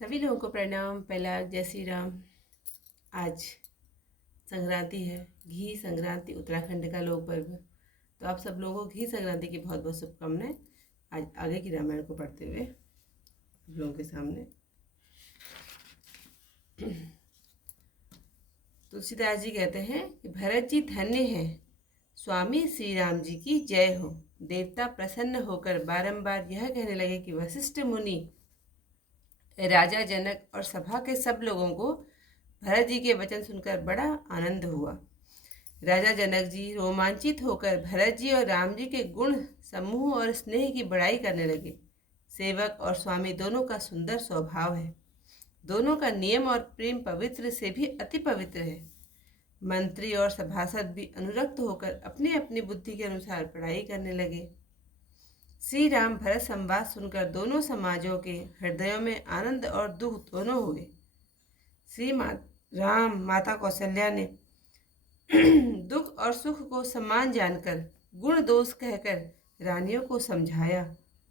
सभी लोगों को प्रणाम। पहला जय श्री राम। आज संक्रांति है, घी संक्रांति, उत्तराखंड का लोक पर्व। तो आप सब लोगों को घी संक्रांति की बहुत बहुत शुभकामनाएं। आज आगे की रामायण को पढ़ते हुए आप लोगों के सामने तुलसीदास जी कहते हैं कि भरत जी धन्य है, स्वामी श्री राम जी की जय हो। देवता प्रसन्न होकर बारंबार यह कहने लगे कि वशिष्ठ मुनि, राजा जनक और सभा के सब लोगों को भरत जी के वचन सुनकर बड़ा आनंद हुआ। राजा जनक जी रोमांचित होकर भरत जी और राम जी के गुण, समूह और स्नेह की बड़ाई करने लगे। सेवक और स्वामी दोनों का सुंदर स्वभाव है। दोनों का नियम और प्रेम पवित्र से भी अति पवित्र है। मंत्री और सभासद भी अनुरक्त होकर अपनी अपनी बुद्धि के अनुसार पढ़ाई करने लगे। श्री राम भरत संवाद सुनकर दोनों समाजों के हृदयों में आनंद और दुख दोनों हुए। श्री राम माता कौशल्या ने दुख और सुख को समान जानकर गुण दोष कहकर रानियों को समझाया।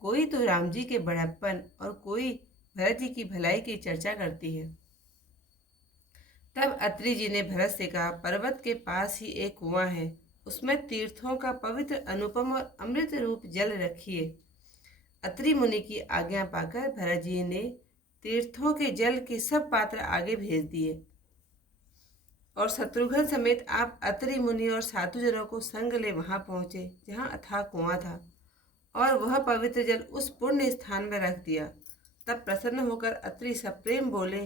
कोई तो राम जी के बड़प्पन और कोई भरत जी की भलाई की चर्चा करती है। तब अत्रि जी ने भरत से कहा, पर्वत के पास ही एक कुआं है, उसमें तीर्थों का पवित्र अनुपम और अमृत रूप जल रखिए। अत्रि मुनि की आज्ञा पाकर भरत जी ने तीर्थों के जल के सब पात्र आगे भेज दिए और शत्रुघ्न समेत आप अत्रि मुनि और साधुजनों को संग ले वहां पहुंचे जहां अथाह कुआं था, और वह पवित्र जल उस पुण्य स्थान में रख दिया। तब प्रसन्न होकर अत्रि सप्रेम बोले,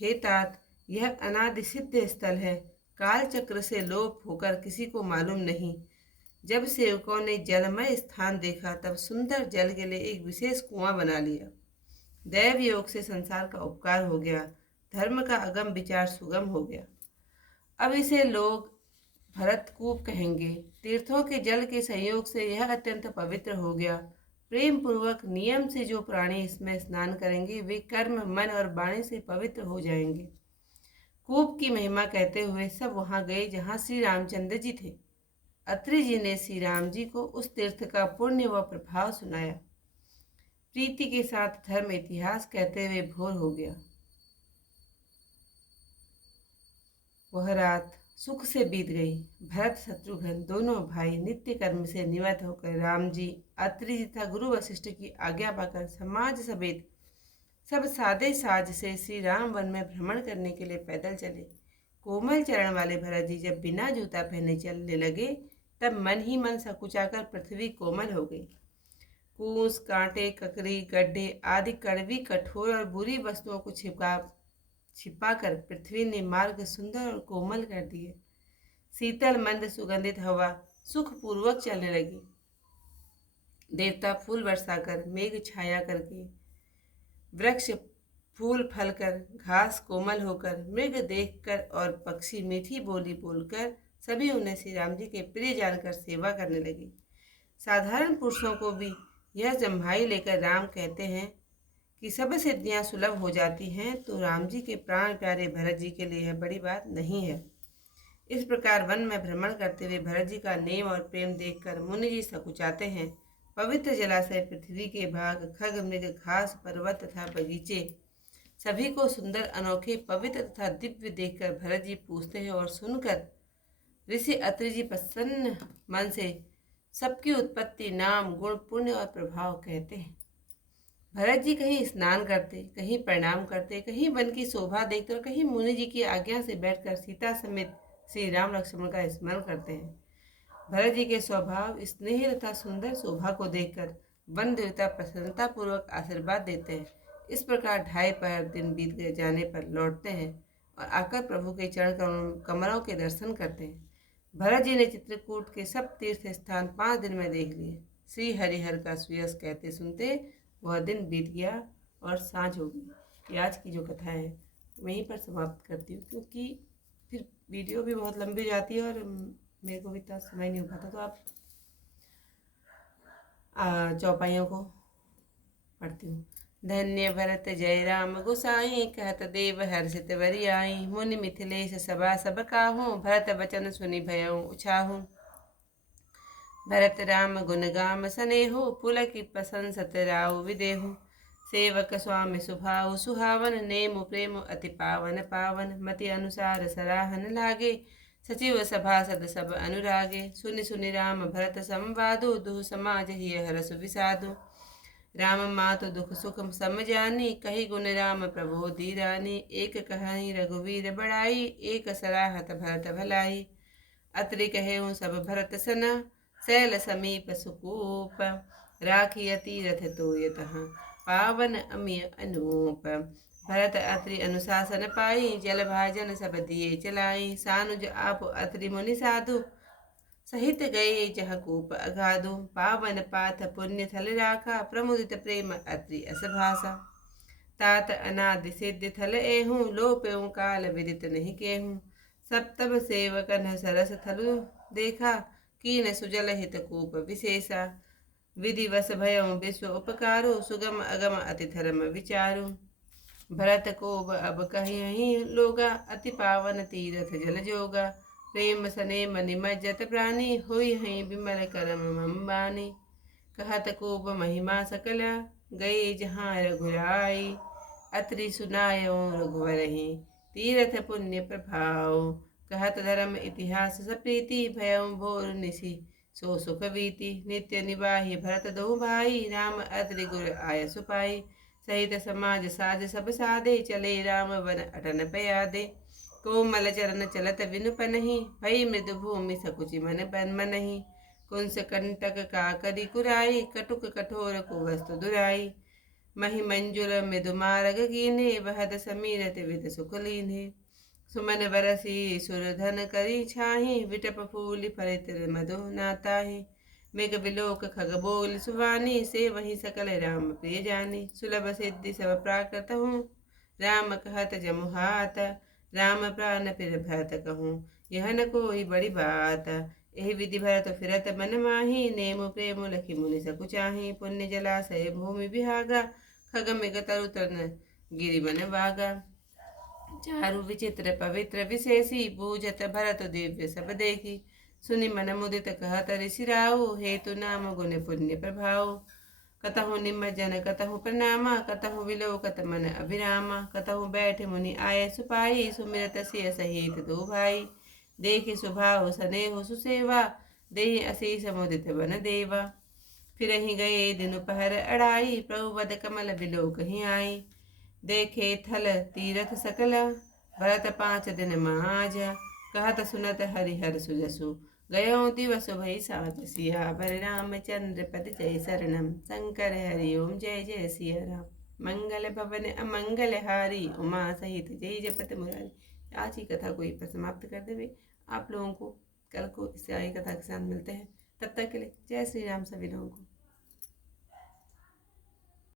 हे तात, यह अनादि सिद्ध स्थल है, काल चक्र से लोप होकर किसी को मालूम नहीं। जब सेवकों ने जलमय स्थान देखा तब सुंदर जल के लिए एक विशेष कुआं बना लिया। दैव योग से संसार का उपकार हो गया, धर्म का अगम विचार सुगम हो गया। अब इसे लोग भरतकूप कहेंगे। तीर्थों के जल के संयोग से यह अत्यंत पवित्र हो गया। प्रेम पूर्वक नियम से जो प्राणी इसमें स्नान करेंगे वे कर्म, मन और वाणी से पवित्र हो जाएंगे। कूप की महिमा कहते हुए सब वहां गए जहां श्री रामचंद्र जी थे। अत्रि जी ने श्री राम जी को उस तीर्थ का पुण्य व प्रभाव सुनाया। प्रीति के साथ धर्म इतिहास कहते हुए भोर हो गया। वह रात सुख से बीत गई। भरत शत्रुघ्न दोनों भाई नित्य कर्म से निवृत्त होकर राम जी, अत्रि तथा गुरु वशिष्ठ की आज्ञा पाकर समाज समेत सब सादे साज से श्री राम वन में भ्रमण करने के लिए पैदल चले। कोमल चरण वाले भरत जी जब बिना जूता पहने चलने लगे तब मन ही मन सकुचाकर पृथ्वी कोमल हो गई। कूस, कांटे, ककरी, गड्ढे आदि कड़वी, कठोर और बुरी वस्तुओं को छिपाकर पृथ्वी ने मार्ग सुंदर और कोमल कर दिए। शीतल मंद सुगंधित हवा सुखपूर्वक चलने लगी। देवता फूल बरसाकर, मेघ छाया करके, वृक्ष फूल फल कर, घास कोमल होकर, मृग देखकर और पक्षी मीठी बोली बोलकर सभी उन्हें श्री राम जी के प्रिय जानकर सेवा करने लगे। साधारण पुरुषों को भी यह जम्हाई लेकर राम कहते हैं कि सब सिद्धियां सुलभ हो जाती हैं, तो राम जी के प्राण प्यारे भरत जी के लिए यह बड़ी बात नहीं है। इस प्रकार वन में भ्रमण करते हुए भरत जी का नेम और प्रेम देखकर मुनि जी सकुचाते हैं। पवित्र जलाशय, पृथ्वी के भाग, खग मृग, घास, पर्वत तथा बगीचे सभी को सुंदर, अनोखे, पवित्र तथा दिव्य देखकर भरत जी पूछते हैं और सुनकर ऋषि अत्रि जी प्रसन्न मन से सबकी उत्पत्ति, नाम, गुण, पुण्य और प्रभाव कहते हैं। भरत जी कहीं स्नान करते, कहीं प्रणाम करते, कहीं वन की शोभा देखते और कहीं मुनि जी की आज्ञा से बैठकर सीता समेत श्री राम लक्ष्मण का स्मरण करते हैं। भरत जी के स्वभाव, स्नेह तथा सुंदर शोभा को देखकर वन देवता प्रसन्नता पूर्वक आशीर्वाद देते हैं। इस प्रकार 2.5 पहर दिन बीत गए जाने पर लौटते हैं और आकर प्रभु के चरण कमलों के दर्शन करते हैं। भरत जी ने चित्रकूट के सब तीर्थ स्थान 5 दिन में देख लिए। श्री हरिहर का सुयस कहते सुनते वह दिन बीत गया और सांझ हो गई। आज की जो कथा है वहीं पर समाप्त करती हूँ, क्योंकि फिर वीडियो भी बहुत लंबी हो जाती है और मेरे को भी इतना समय नहीं हो पाता। तो आप चौपाइयों को पढ़ती हूँ। धन्य भरत जय राम गोसाई, कहत देव हर्षित बरियाई। मुनि मिथिलेश सभा सब काहू, भरत वचन सुनि भयउ उछाहू। भरत राम गुण गाम सनेहु, पुलक प्रशंसत राउ विदेहु। सेवक स्वामी सुभाव सुहावन, नेम प्रेम अति पावन पावन, मति अनुसार सराहन लागे, सचिव सभासद सब अनुरागे, सुनि सुनि राम भरत संवादो, दुह समाज ही हरस विषादो। राम मातु दुख सुख सम जानी, कही गुण राम प्रभु धीरानी, एक कहानी रघुवीर बड़ाई, एक सराहत भरत भलाई। अत्रि कहेऊँ सब भरत सना, शैल समीप सुकूप, राखिय तीरथ तोय तहाँ, पावन अमिय अनूप। भरत अत्रि अनुशासन पाई, जल भाजन सब दिए चलाई, सानुज आप अत्रि मुनि साधु, सहित गए जह कूप अगाधु। पावन पाथ पुण्य थल राखा, प्रमुदित प्रेम अत्रि अस भाषा। तात अनादि सिद्ध थल एहूँ, लोपेऊँ काल विदित नहीं केहूँ। सप्तम सेवकन सरस थलु देखा, कीन सुजल हित कूप विशेषा। विधिवश भयऊँ विश्व उपकारो, सुगम अगम अति धर्म विचारु। भरत को अब कहीं लोगा, अति पावन तीरथ जल जोगा। प्रेम सनेम निमज्जत प्राणी, हुई हैं विमल करम मंबानी। कहत कोप महिमा सकला, गए जहाँ रघुराई, अत्रि सुनायो रघुवरहि, तीरथ पुण्य प्रभाव। कहत धर्म इतिहास सप्रीति, भयं भोर निशि सो सुख बीती। नित्य निवाहि भरत दो भाई, राम अत्रि गुर आय सुपाई। सहित समाज साज सब साधे, चले राम वन अटन पयादे। कोमल चरण चलत विनुप नहीं, भई मृदु भूमि सकुचि मन मनहि। कुंस कंटक काकरी कुराई, कटुक कठोर को वस्तु दुराई। महि मंजुल मृदु मारग कीन्हे, वहद समीरत विद सुख लीन्हे। सुमन बरसी सुरधन करी छाहि, विटप फूल फलित मधु नाताहि। मृग बिलोक खग बोल सुवानी, से वही सकल राम प्रिय जानी। सुलभ सिद्धि सब प्राकृत हूँ, राम कहत जमु हाथ, राम प्राण फिर भरत कहूँ, यह न कोई बड़ी बात। यही विधि भरत फिरत मन माही, नेम प्रेम लखी मुनि सकु चाही। पुण्य जलाशय भूमि विहागा, खग मृग तरु तृण गिरि वन बागा। चारु विचित्र पवित्र विशेषी, बूझत भरत दिव्य सब देखी। सुनि मन मुदित कहत ऋषि राऊ, हेतु नाम गुण पुण्य प्रभाव। कतहु निमज्जन कतहु प्रणामा, कतहु विलोकत मन अभिरामा। कतहु बैठ मुनि आय सुपाई, सुमिरत सिय सहित दो भाई। देखि सुभाव सनेह सुसेवा, देहि असीस मुदित बन देवा। फिर ही गए दिन पहर अड़ाई, प्रभु बद कमल बिलोक ही आई। देखे थल तीरथ सकल, भरत 5 दिन माज। कहत सुनत हरिहर सुजसु, गयो दिवस भई सात। सियावर रामचंद्र पद जय शरणम, शंकर हरि ओम जय जय सिया राम। मंगल भवन अमंगल हारी, उमा सहित जय जपत मुरारी। आज की कथा को यहीं पर समाप्त कर देवे। आप लोगों को कल को इससे आगे कथा के साथ मिलते हैं। तब तक के लिए जय श्री राम सभी लोगों को।